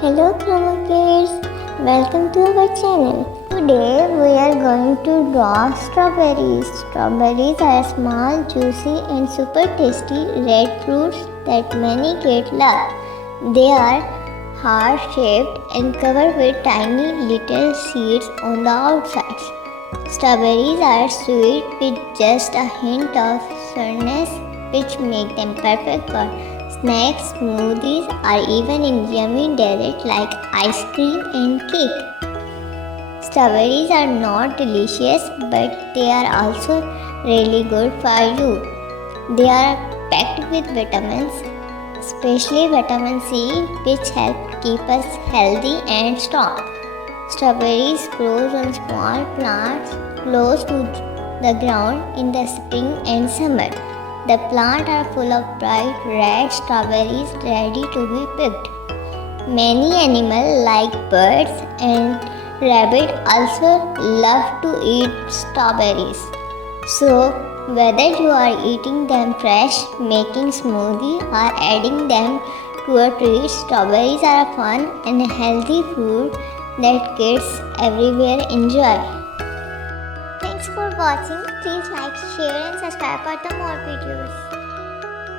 Hello Chroma Kids, welcome to our channel. Today we are going to draw strawberries. Strawberries are small, juicy and super tasty red fruits that many kids love. They are heart-shaped and covered with tiny little seeds on the outside. Strawberries are sweet with just a hint of sourness, which make them perfect for snacks, smoothies, or even in yummy desserts like ice cream and cake. Strawberries are not delicious, but they are also really good for you. They are packed with vitamins, especially vitamin C, which help keep us healthy and strong. Strawberries grow on small plants close to the ground in the spring and summer. The plants are full of bright red strawberries ready to be picked. Many animals like birds and rabbits also love to eat strawberries. So, whether you are eating them fresh, making smoothie or adding them to a treat, strawberries are a fun and healthy food that kids everywhere enjoy. Thanks for watching. Please like, share and subscribe for the more videos.